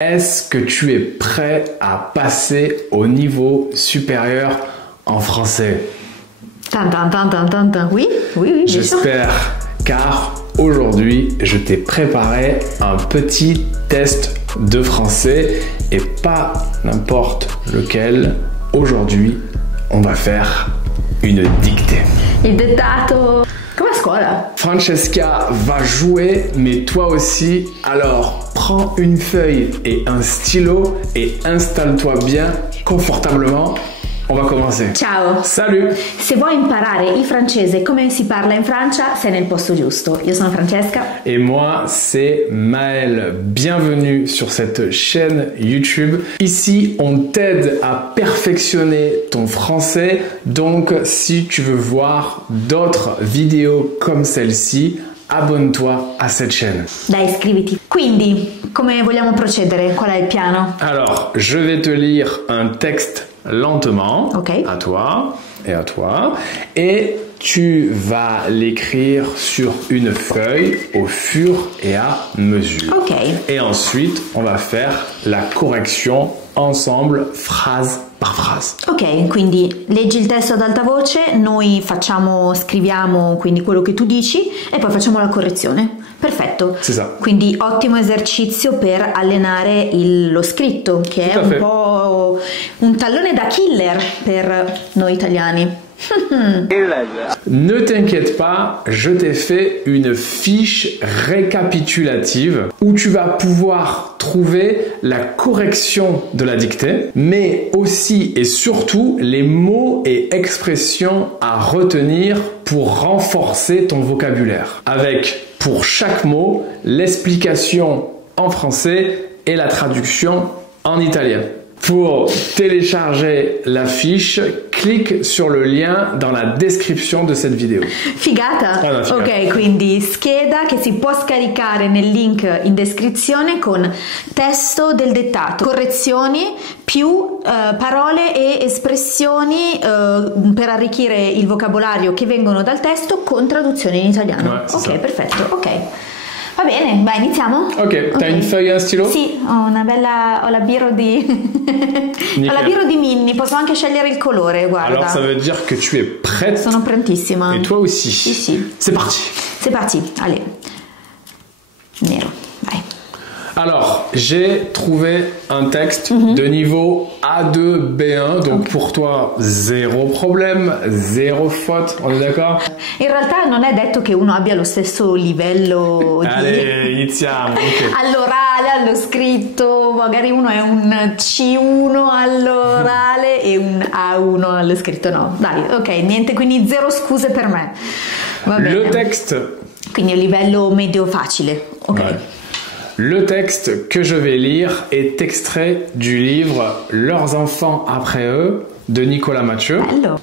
Est-ce que tu es prêt à passer au niveau supérieur en français? Oui, bien sûr. J'espère, car aujourd'hui, je t'ai préparé un petit test de français et pas n'importe lequel. Aujourd'hui, on va faire une dictée. Il dettato. Come a scuola. Francesca va jouer, mais toi aussi. Alors, prends une feuille et un stylo et installe-toi bien, confortablement. On va commencer. Ciao. Salut. Se vuoi imparare il francese come si parla in Francia, sei nel posto giusto. Io sono Francesca. Et moi, c'est Maël. Bienvenue sur cette chaîne YouTube. Ici, on t'aide à perfectionner ton français. Donc, si tu veux voir d'autres vidéos comme celle-ci, abonne-toi à cette chaîne. Dai, iscriviti. Quindi, come vogliamo procedere? Qual è il piano? Alors, je vais te lire un texte lentement, Ok. à toi et à toi, et tu vas l'écrire sur une feuille au fur et à mesure. Ok. Et ensuite, on va faire la correction ensemble, phrase par phrase. Ok, quindi leggi il testo ad alta voce, noi scriviamo quindi quello che tu dici e poi facciamo la correzione. Perfetto. C'est ça. Quindi ottimo esercizio per allenare lo scritto, che Tout è à un fait. po' un tallone da killer per noi italiani. Ne t'inquiète pas, je t'ai fait une fiche récapitulative où tu vas pouvoir trouver la correction de la dictée, mais aussi et surtout les mots et expressions à retenir pour renforcer ton vocabulaire. Avec, pour chaque mot, l'explication en français et la traduction en italien. Pour télécharger la fiche, clique sur le lien dans la descrizione di questa video. Figata? Una figata. Ok, quindi scheda che si può scaricare nel link in descrizione con testo del dettato, correzioni più parole e espressioni per arricchire il vocabolario che vengono dal testo con traduzione in italiano. Ouais, c'est Ok, ça. perfetto, ok. Va bene, vai, iniziamo? Ok, t'as une feuille et un stylo? Sì, ho la biro di ho la biro di Minnie, posso anche scegliere il colore, guarda. Alors ça veut dire que tu es prête. Sono prontissima. Et toi aussi. Sì. C'est parti. C'est parti, allez. Nero, vai. Alors, j'ai trouvé un texte de niveau A2, B1. Donc pour toi, zéro problème, zéro faute. On est d'accord? In realtà non è detto che uno abbia lo stesso livello Allez, iniziamo. Ok. all'orale, allo scritto, magari uno è un C1 all'orale e un A1 allo scritto, no. Dai, ok, niente, quindi zero scuse per me. Va bene. Le texte. Quindi un livello medio facile, ok. Ouais. Le texte que je vais lire est extrait du livre Leurs enfants après eux de Nicolas Mathieu. Bello.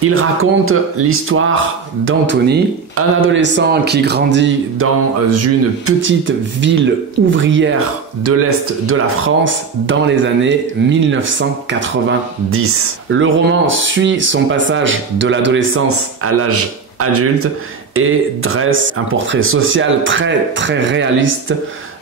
Il raconte l'histoire d'Anthony, un adolescent qui grandit dans une petite ville ouvrière de l'Est de la France dans les années 1990. Le roman suit son passage de l'adolescence à l'âge adulte et dresse un portrait social très très réaliste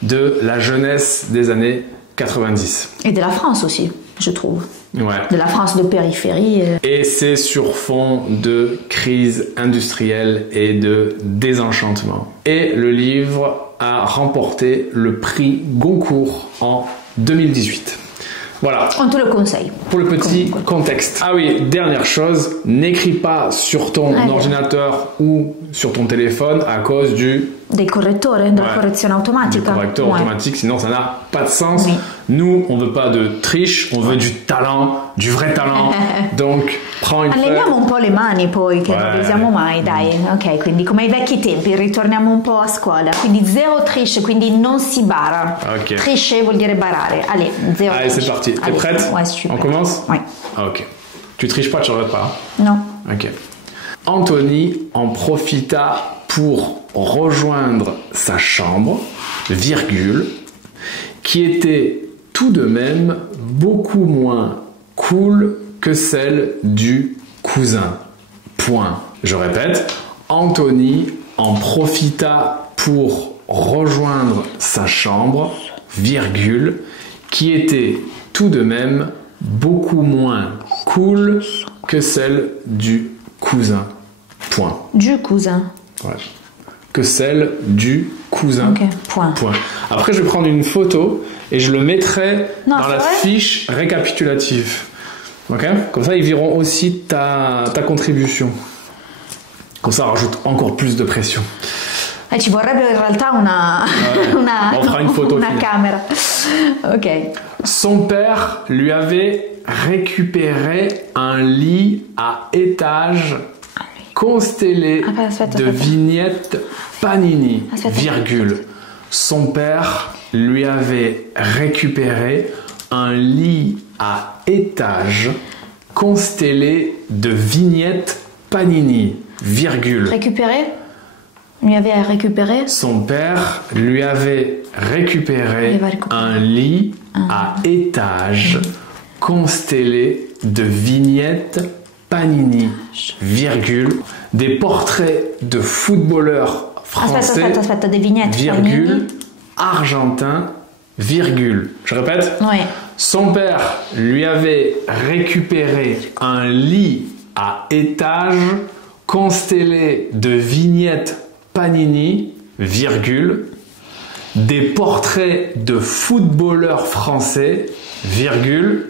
de la jeunesse des années 90. Et de la France aussi, je trouve. Ouais. De la France de périphérie. Et c'est sur fond de crise industrielle et de désenchantement. Et le livre a remporté le prix Goncourt en 2018. Voilà. On te le conseille. Pour le petit contexte. Ah oui, dernière chose, n'écris pas sur ton ordinateur ou sur ton téléphone à cause Del correttore, della correzione du automatica. correcteur Ouais. automatique, sinon ça n'a pas de sens. Oui. Nous, on veut pas de triche, on veut du talent, du vrai talent. Donc, prends une feuille. Alleniamo un po' le mani poi, che non le Ouais. usiamo mai, dai. Ok, quindi come ai vecchi tempi, ritorniamo un po' a scuola. Quindi zero triche, quindi non si bara. Ok. Triche vuol dire barare. Allez, zero Allez, c'est triche. parti. T'es Allez. prête? Ouais, je suis On prête. commence? Ouais. Ah, ok. Tu triches pas, tu regardes pas. Hein? Non. Ok. Anthony en profita pour rejoindre sa chambre, virgule, qui était tout de même beaucoup moins cool que celle du cousin. Point. Je répète, Anthony en profita pour rejoindre sa chambre, virgule, qui était tout de même beaucoup moins cool que celle du cousin. Point. Du cousin. Ouais. Que celle du cousin. Ok, point. Point. Après, je vais prendre une photo et je le mettrai dans la vrai? fiche récapitulative. Ok? Comme ça, ils verront aussi ta contribution. Comme ça, on rajoute encore plus de pression. Ci vorrebbe in realtà On fera une photo una finale. camera. Ok. Son père lui avait récupéré un lit à étage constellé Aspetta. de vignettes Panini, Aspetta. virgule. Son père lui avait récupéré un lit à étage constellé de vignettes Panini, virgule. Récupérer? Lui avait récupéré? Son père lui avait récupéré un lit à étage constellé de vignettes Panini, virgule, des portraits de footballeurs français, Aspetta, des vignettes. virgule, Panini. argentin, virgule. Je répète. Oui. Son père lui avait récupéré un lit à étage constellé de vignettes Panini, virgule, des portraits de footballeurs français, virgule,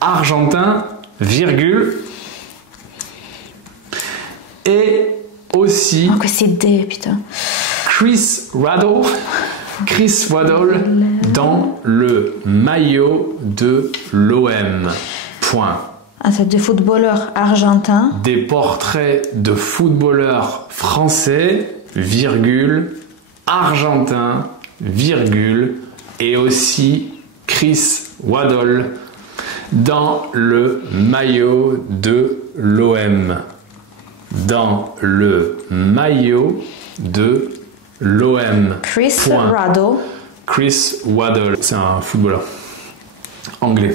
argentin, virgule, et aussi Ma queste idee, putain. Chris Waddle dans le maillot de l'OM. Point. Ah, c'est des footballeurs argentins. Des portraits de footballeurs français, virgule, argentins, virgule, et aussi Chris Waddle dans le maillot de l'OM. Dans le maillot de l'OM. Chris Point. Waddle. Chris Waddle, c'est un footballeur anglais.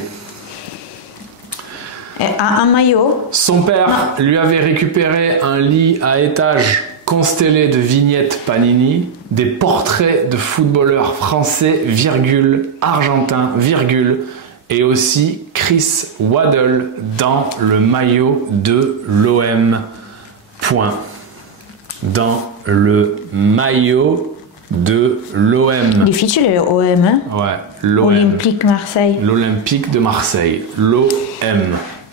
Un maillot. Son père lui avait récupéré un lit à étage constellé de vignettes Panini, des portraits de footballeurs français, virgule, argentins, virgule, et aussi Chris Waddle dans le maillot de l'OM. Point. Dans le maillot de l'OM. Difficile l'OM, hein? Ouais, l'OM. Olympique Marseille. L'Olympique de Marseille. L'OM.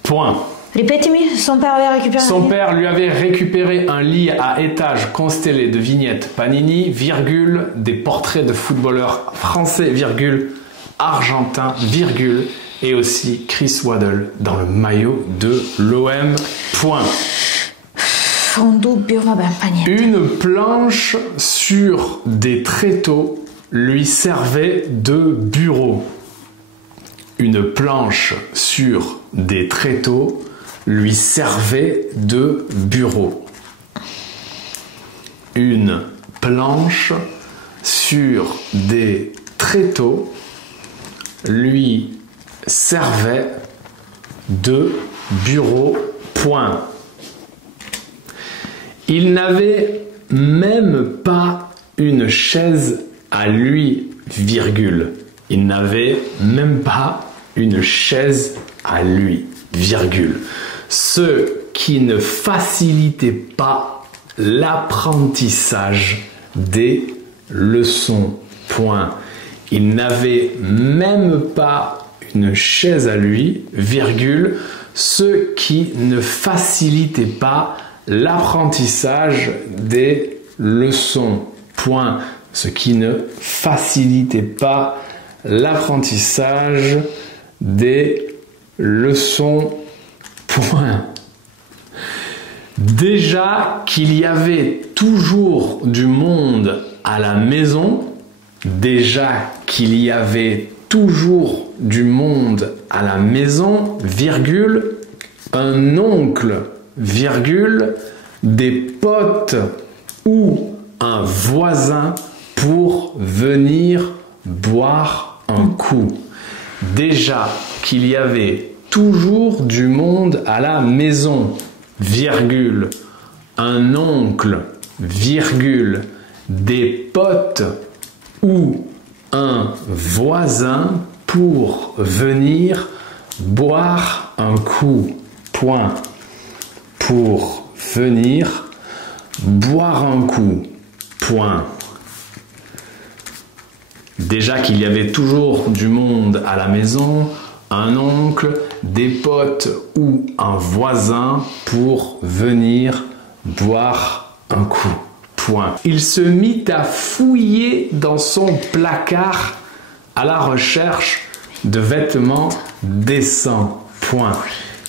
Point. Ripetimi, son père avait récupéré. Son père lui avait récupéré un lit à étage constellé de vignettes Panini, virgule, des portraits de footballeurs français, virgule, argentins, virgule, et aussi Chris Waddle dans le maillot de l'OM. Point. Un dubbio, vabbè, pas niente. Une planche sur des tréteaux lui servait de bureau. Une planche sur des tréteaux lui servait de bureau. Une planche sur des tréteaux lui servait de bureau. Point. Il n'avait même pas une chaise à lui, virgule. Il n'avait même pas une chaise à lui, virgule. Ce qui ne facilitait pas l'apprentissage des leçons. Point. Il n'avait même pas une chaise à lui, virgule. Ce qui ne facilitait pas l'apprentissage des leçons. Point. Ce qui ne facilitait pas l'apprentissage des leçons. Point. Déjà qu'il y avait toujours du monde à la maison, déjà qu'il y avait toujours du monde à la maison, virgule, un oncle, virgule, des potes ou un voisin pour venir boire un coup. Déjà qu'il y avait toujours du monde à la maison, virgule, un oncle, virgule, des potes ou un voisin pour venir boire un coup. Point. Pour venir boire un coup. Point. Déjà qu'il y avait toujours du monde à la maison, un oncle, des potes ou un voisin pour venir boire un coup. Point. Il se mit à fouiller dans son placard à la recherche de vêtements décents. Point.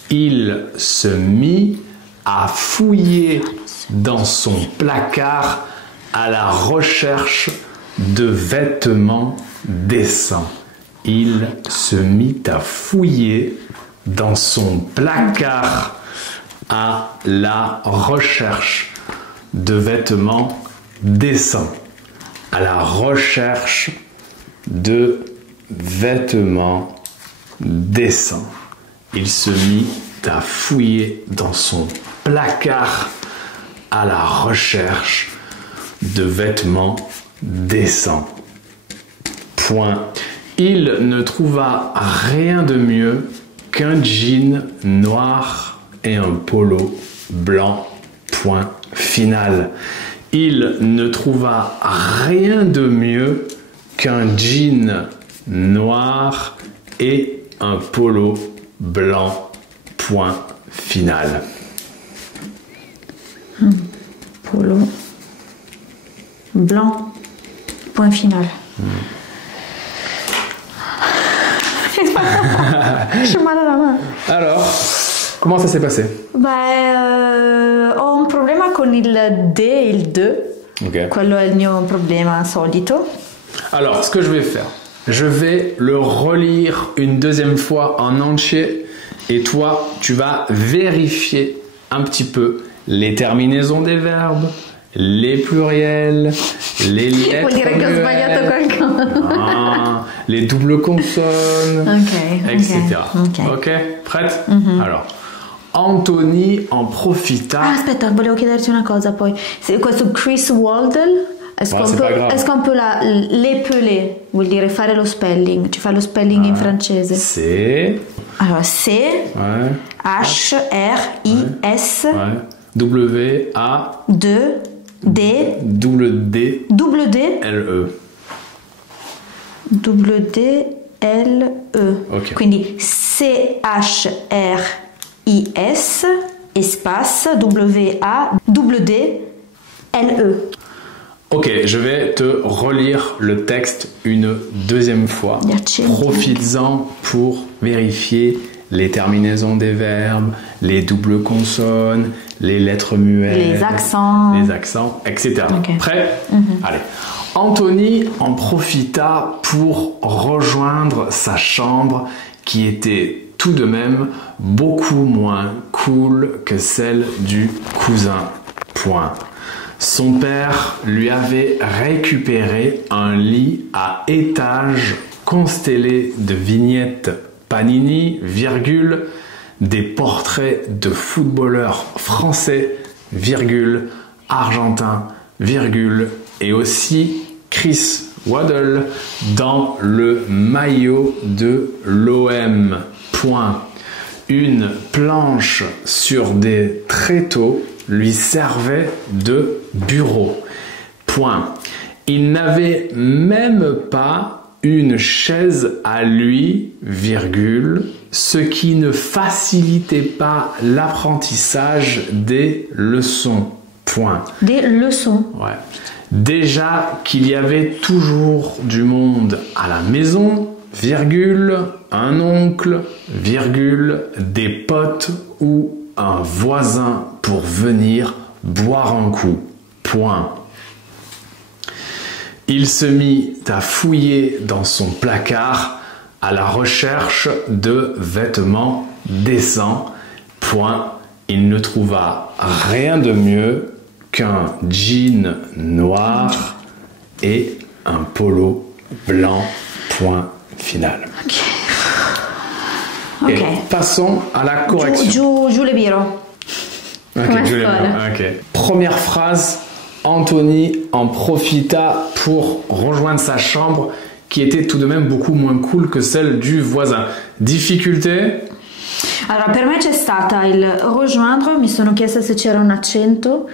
Il se mit à fouiller dans son placard à la recherche de vêtements décents. Il se mit à fouiller dans son placard à la recherche de vêtements décents. À la recherche de vêtements décents. Il se mit à fouiller dans son placard à la recherche de vêtements décents. Point. Il ne trouva rien de mieux qu'un jean noir et un polo blanc. Point final. Il ne trouva rien de mieux qu'un jean noir et un polo blanc. Point final. Polo blanc. Point final. J'ai mal à la main. Alors, comment ça s'est passé? Ho un problema con il D e il de. Ok. Quello è il mio problema solito. Alors, ce que je vais faire, je vais le relire une deuxième fois en entier et toi, tu vas vérifier un petit peu les terminaisons des verbes, les pluriels, les lettres Vuol dire che ho sbagliato qualcosa. les doubles consonnes, Ok, etc. ok. Ok, prête? Alors, Anthony en profita. Ah, aspetta, volevo chiederti una cosa poi. Questo Chris Waldle, est-ce qu'on peut l'épeler? Vuol dire fare lo spelling. Ci fa lo spelling in francese. C'est. Allora, C, Ouais. H, R, I, S, Ouais. W, A, 2, D, double D, double D, L, E. double D, L, E. Ok. Quindi C, H, R, I, S, espace, W, A, double D, L, E. Ok, je vais te relire le texte une deuxième fois. Profites-en pour vérifier les terminaisons des verbes, les doubles consonnes, les lettres muettes, les accents, etc. Okay. Prêt? Allez. Anthony en profita pour rejoindre sa chambre qui était tout de même beaucoup moins cool que celle du cousin. Point. Son père lui avait récupéré un lit à étages constellé de vignettes Panini, virgule, des portraits de footballeurs français, virgule, argentins, virgule, et aussi Chris Waddle dans le maillot de l'OM. Point. Une planche sur des tréteaux lui servait de bureau. Point. Il n'avait même pas une chaise à lui, virgule, ce qui ne facilitait pas l'apprentissage des leçons. Point. Des leçons. Ouais. Déjà qu'il y avait toujours du monde à la maison, virgule, un oncle, virgule, des potes ou un voisin pour venir boire un coup. Point. Il se mit à fouiller dans son placard à la recherche de vêtements décents. Point. Il ne trouva rien de mieux qu'un jean noir et un polo blanc. Point final. Ok. Et passons à la correction. Giù le biro. Ok. Première phrase. Anthony en profita pour rejoindre sa chambre qui était tout de même beaucoup moins cool que celle du voisin. Difficulté? Allora, per me c'è stata il rejoindre, mi sono chiesta se c'era un accento,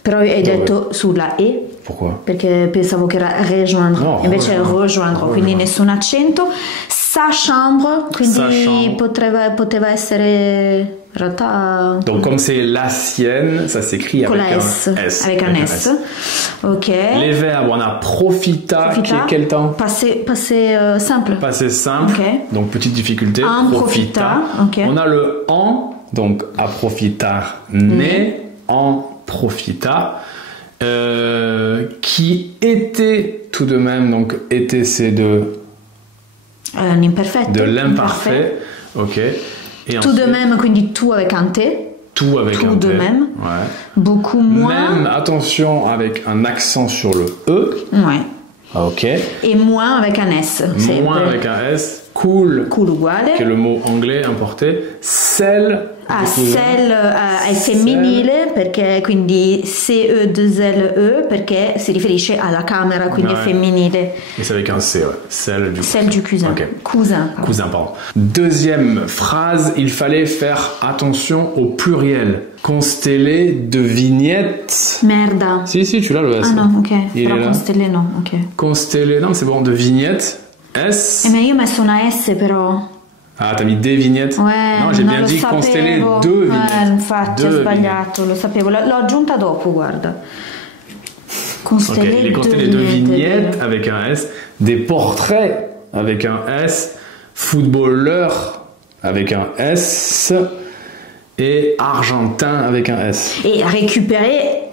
però hai detto sulla E. Pourquoi? Perché pensavo che era rejoindre, No, invece è rejoindre, quindi nessun accento. Sa chambre, quindi Sa chambre. poteva essere in realtà... Donc comme c'est la sienne, ça s'écrit con avec la un S. S. Avec un S. Ok. Les verbes, on a profita, qui est quel temps? Passé simple. Passé simple, Ok. donc petite difficulté. En profita, ok. On a le en, donc à profitar, né, en profita, qui était tout de même, donc était c'est de L'imperfetto. de l'imparfait, ok. Et Tout de même, quindi tu avec un T. tout avec tout un de T. même. Ouais. Beaucoup moins. Même, attention, avec un accent sur le E, Ouais. ok. Et moins avec un S. Moins sempre. avec un S, cool, Cool uguale. qui est le mot anglais importé, cell, Ah, du coup, cell è femminile perché quindi CE2LE perché si riferisce alla camera, quindi Ouais. è femminile. et c'est avec un C, ouais. Cell du Celle du cousin. Ok. Cousin. pardon. Cousin, pardon. Deuxième phrase, il fallait faire attention au pluriel. Constellé de vignettes. Merda. Si, tu l'as le S. Ah no, ok. Il Però est là. con stelle no, ok. Constellé, non, c'est bon, de vignettes. S. Ma io ho messo una S però. Ah, t'as mis des vignettes. Ouais, non, j'ai non bien lo dit sapevo. constellé de vignettes. Infatti, ho Deux sbagliato, lo sapevo. L'ho aggiunta dopo, guarda. Ok, Constellé il est constellé de vignettes avec un S, des portraits avec un S, footballeur avec un S et argentin avec un S. E récupérer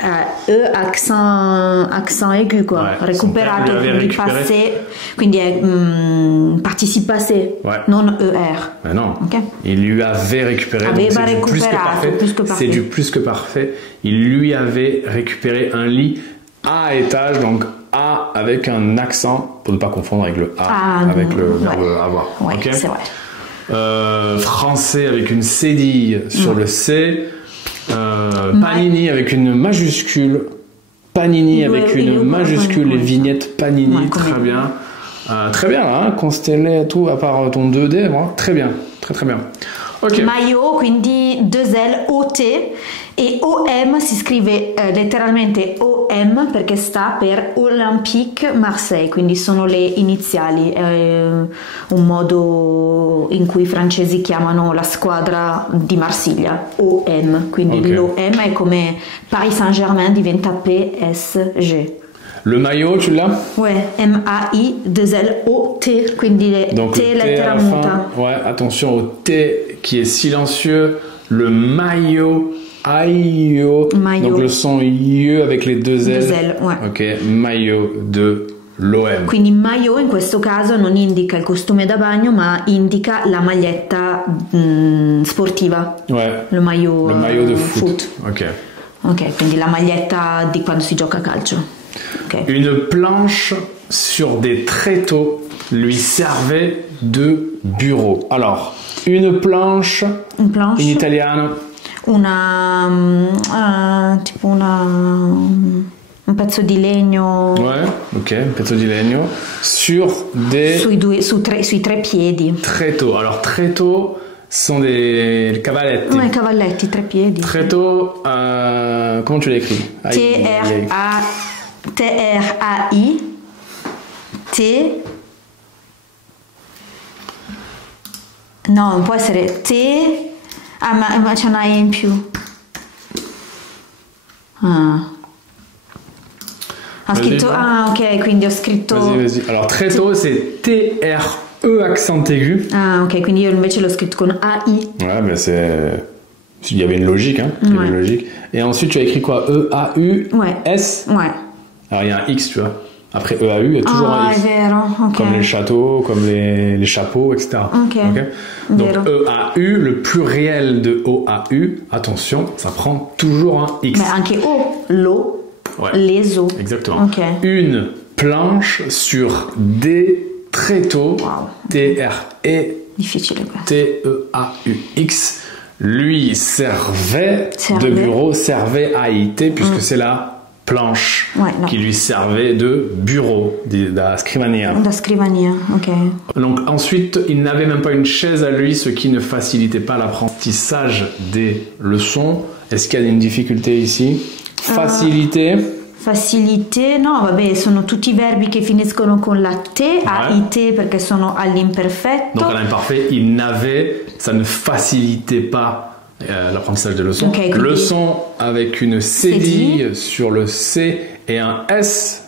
accent aigu quoi. Ouais, Recuperato, son père lui avait quindi récupéré. passé, quindi è participe passé, Ouais. non ER. Mais non, Ok. il lui avait récupéré. donc Aveva c'est du plus que recuperato, parfait. plus que parfait. C'est du plus que parfait. Il lui avait récupéré un lit à étage, donc A avec un accent pour ne pas confondre avec le A, Ah, avec le ouais. verbe avoir. Ouais, Ok. c'est vrai. Français avec une cédille sur le C. Panini avec une majuscule. Panini avec une majuscule et vignette Panini. Ouais, très comme- bien. Très bien, hein, constellé tout à part ton 2D, moi. Très bien, très bien. Ok. Maillot, quindi 2L, OT e OM si scrive letteralmente OM perché sta per Olympique Marseille, quindi sono le iniziali, è un modo in cui i francesi chiamano la squadra di Marsiglia, OM, quindi Ok. l'OM è come Paris Saint-Germain diventa PSG. Le maillot, tu l'as? Ouais, M-A-I-2-L-O-T, quindi le Donc T le T à lettera la muta. fin. Ouais, attention au T qui est silencieux. Le maillot, aïe-yo. Maillot. Donc le son IE avec les deux L. Deux L, ouais. Ok, maillot de l'OM. Quindi maillot in questo caso non indica il costume da bagno, ma indica la maglietta sportiva. Ouais. Le maillot de foot. Ok. Ok, quindi la maglietta di quando si gioca a calcio. Ok. Une planche sur des tréteaux lui servait de bureau. Alors, une planche Un planche. in italiano. Tipo un pezzo di legno Ouais, ok, un pezzo di legno. Sur des sui tre piedi. tréteaux. Alors, tréteaux sont des cavaletti. No, i cavalletti, tre piedi. Tréteaux, comment tu l'écris? T-R-A-I T. No, non può essere T. Ah, ma c'è una E in più. Ah. Ha scritto. Vas-y. Ah, ok, quindi ho scritto. Vas-y. Alors, tréteaux, c'est T-R-E accent aigu. Ah, ok, quindi io invece l'ho scritto con A-I. Ouais, mais c'est. Il y avait une logique, hein. Il y avait une logique. Et ensuite, tu as écrit quoi? E-A-U-S? Ouais. Alors, il y a un X, tu vois. Après E-A-U, il y a toujours un Ah, X. è vero, ok. Comme les châteaux, comme les chapeaux, etc. Ok. Donc, Vero. E-A-U, le pluriel de O-A-U, attention, ça prend toujours un X. Beh, anche O, lo, Ouais. leso. Exactement. Ok. Une planche sur des tréteaux. Wow. T-R-E-T-E-A-U-X. Difficile qua. Lui servait de bureau, servait AIT, puisque c'est la planche Ouais, no. qui lui servait de bureau, da scrivania. Da scrivania, ok. Donc ensuite, il n'avait même pas une chaise à lui, ce qui ne facilitait pas l'apprentissage des leçons. Est-ce qu'il y a une difficulté ici? Facilité. Facilité, no, vabbè, sono tutti verbi che finiscono con la te, AIT perché sono all'imperfetto. Donc à l'imparfait, il n'avait, ça ne facilitait pas l'apprentissage des leçons. Okay, quindi... Leçon avec une cédille sur le C et un S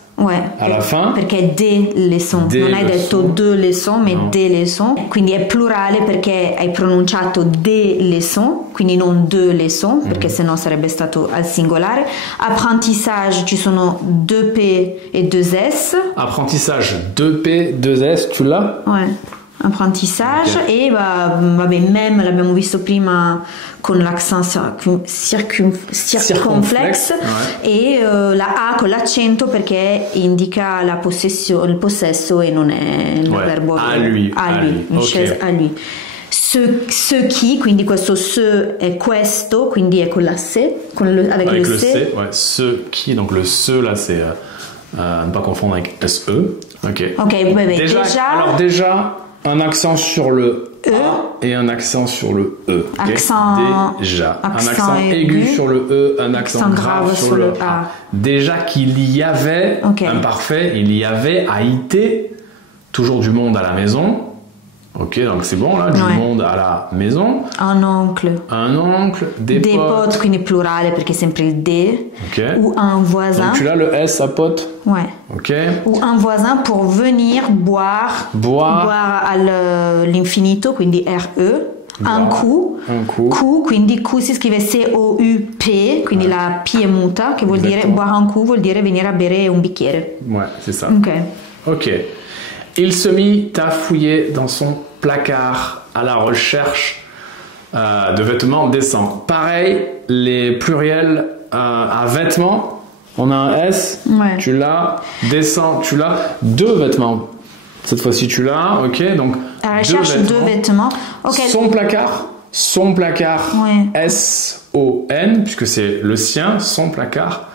à la fin. Perché è de leçon, non hai detto de leçon, ma de leçon. Quindi è plurale perché hai pronunciato de leçon, quindi non de leçon, perché sennò sarebbe stato al singolare. Apprentissage, ci sono 2P e 2S. Apprentissage, 2P, 2S, tu l'as? Ouais. Apprentissage e vabbè, même l'abbiamo visto prima con l'accent circonflexe e la A con l'accento perché indica la il possesso e non è il verbo à lui, une chaise à lui. Ce qui, quindi questo ce è questo, quindi è con la se, avec le C. Ouais, ce qui, donc le ce là c'est ne pas confondre avec SE. Ok, vabbè, déjà un accent sur le A et un accent sur le E. Okay? Déjà. Un accent aigu sur le E, un accent grave sur le A. Déjà qu'il y avait, imparfait, il y avait AIT, toujours du monde à la maison. Ok, donc c'est bon là, du monde à la maison. Un oncle. Un oncle, des potes. Quindi plurale perché è sempre il de. Okay. Ou un voisin. Donc tu l'as le S à pote. Ouais. Ok. Ou un voisin pour venir boire all'infinito, quindi RE. Un coup. Coup, quindi Q si scrive C-O-U-P, quindi la P è muta, che vuol dire boire un coup, vuol dire venire a bere un bicchiere. Ouais, c'est ça. Ok. Il se mit à fouiller dans son placard à la recherche de vêtements décents. Pareil, les pluriels à vêtements, on a un S, tu l'as, décent, tu l'as, deux vêtements. Cette fois-ci, tu l'as, ok, donc à la recherche de vêtements. Okay. Son placard, S-O-N, puisque c'est le sien, son placard.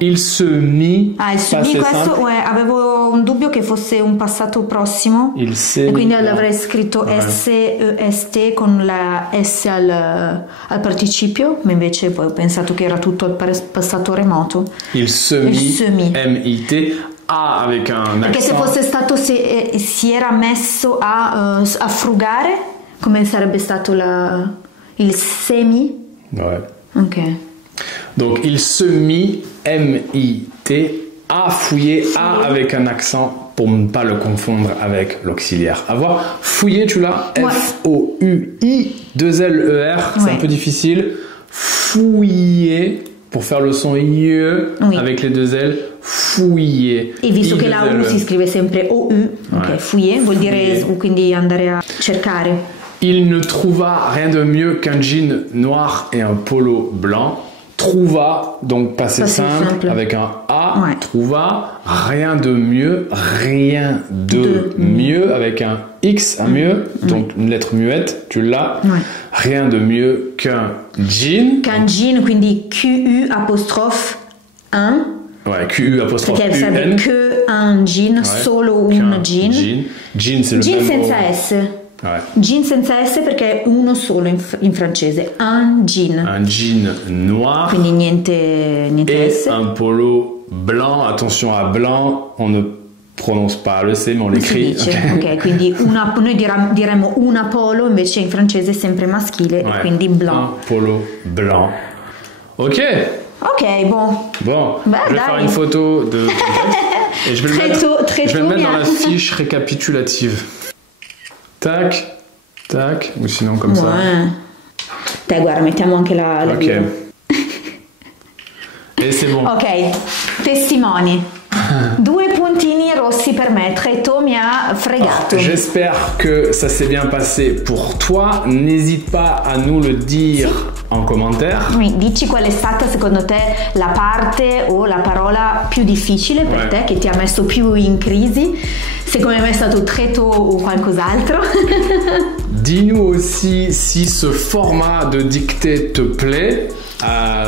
Il se mit. Il se mit, questo avevo un dubbio che fosse un passato prossimo. Il se e quindi l'avrei scritto S-E-S-T con la S al participio, ma invece poi ho pensato che era tutto al passato remoto. Il se mit. M-I-T. A avec un accent. Perché se fosse stato si era messo a frugare, come sarebbe stato il semi? Ouais. Ok. Donc il se mit, M-I-T, à fouiller, A avec un accent pour ne pas le confondre avec l'auxiliaire. À voir, fouiller, tu l'as, F-O-U-I, 2-L-E-R, c'est un peu difficile. Fouiller, pour faire le son IE avec les deux L, fouiller. E visto che la U si scrive sempre O-U, fouiller vuol dire quindi andare a cercare. Il ne trouva rien de mieux qu'un jean noir et un polo blanc. Trouva, donc passé simple avec un A, trouva, rien de mieux avec un X, un mieux, donc une lettre muette, tu l'as, rien de mieux qu'un jean. Qu'un jean, quindi Q-U apostrophe 1. Ouais, Q-U apostrophe perché U-N. sarebbe che un jean, solo un jean. Jean, c'est le jean même senza mot. S. Jean senza S perché è uno solo in francese. Un jean. Un jean noir. Quindi niente et S. Un polo blanc. Attention à blanc, on ne prononce pas le C, mais on l'écrit. Ok, quindi noi diremmo una polo, invece in francese è sempre maschile, quindi blanc. Un polo blanc. Ok, bon. Beh, je vais faire une photo de... et je vais le mettre dans la fiche récapitulative. Tac, tac, ou sinon comme ça. Dai, guarda, mettiamo anche la video. Et c'est bon. Ok, testimoni. 2 puntini rossi per me, Tréteau mi ha fregato. J'espère que ça s'est bien passé pour toi. N'hésite pas à nous le dire en commentaire. Oui, dici qual è stata secondo te la parte o la parola più difficile per te, che ti ha messo più in crisi. Secondo me è stato Tréteau o qualcos'altro. Dis-nous aussi si ce format de dictée te plaît.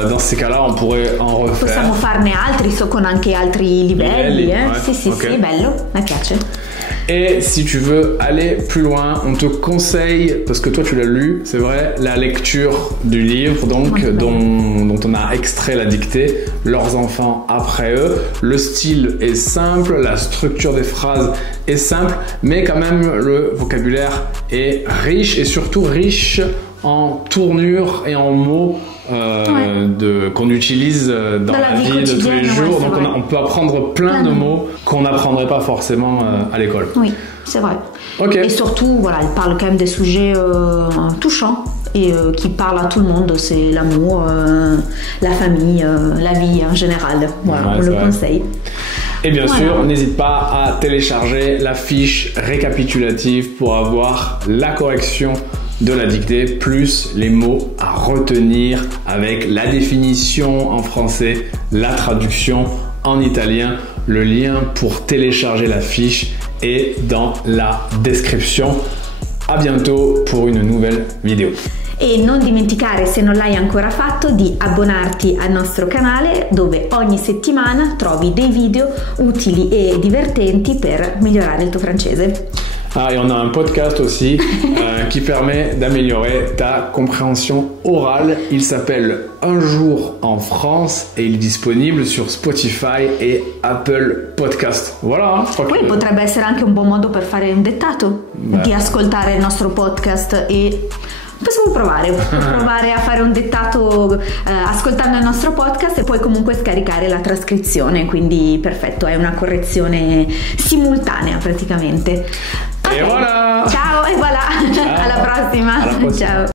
Dans ces cas-là, on pourrait en refaire. Possiamo farne altri, con anche altri livelli. Ouais. Sì, okay. Sì, bello, mi piace. Et si tu veux aller plus loin, on te conseille, parce que toi tu l'as lu, c'est vrai, la lecture du livre donc, dont on a extrait la dictée, Leurs enfants après eux. Le style est simple, la structure des phrases est simple, mais quand même le vocabulaire est riche et surtout riche en tournures et en mots qu'on utilise dans la vie de tous les jours. Donc on peut apprendre plein de mots qu'on n'apprendrait pas forcément à l'école. Oui, c'est vrai. Okay. Et surtout, voilà, il parle quand même des sujets touchants et qui parlent à tout le monde. C'est l'amour, la famille, la vie en général. Voilà, on le conseille. Et bien sûr, n'hésite pas à télécharger la fiche récapitulative pour avoir la correction de la dictée plus les mots à retenir avec la définition en français, la traduction en italien. Le lien pour télécharger la fiche est dans la description. À bientôt pour une nouvelle vidéo. E non dimenticare, se non l'hai ancora fatto, di abbonarti al nostro canale dove ogni settimana trovi dei video utili e divertenti per migliorare il tuo francese. Ah, et on a un podcast aussi qui permet d'améliorer ta compréhension orale. Il s'appelle Un jour en France et il est disponible sur Spotify et Apple Podcast. Voilà. Poi potrebbe essere anche un buon modo per fare un dettato, di ascoltare il nostro podcast e possiamo provare a fare un dettato ascoltando il nostro podcast e poi comunque scaricare la trascrizione, quindi perfetto, è una correzione simultanea praticamente. Et voilà. Ciao e voilà. Ciao. Alla prossima. Alla prossima. Ciao.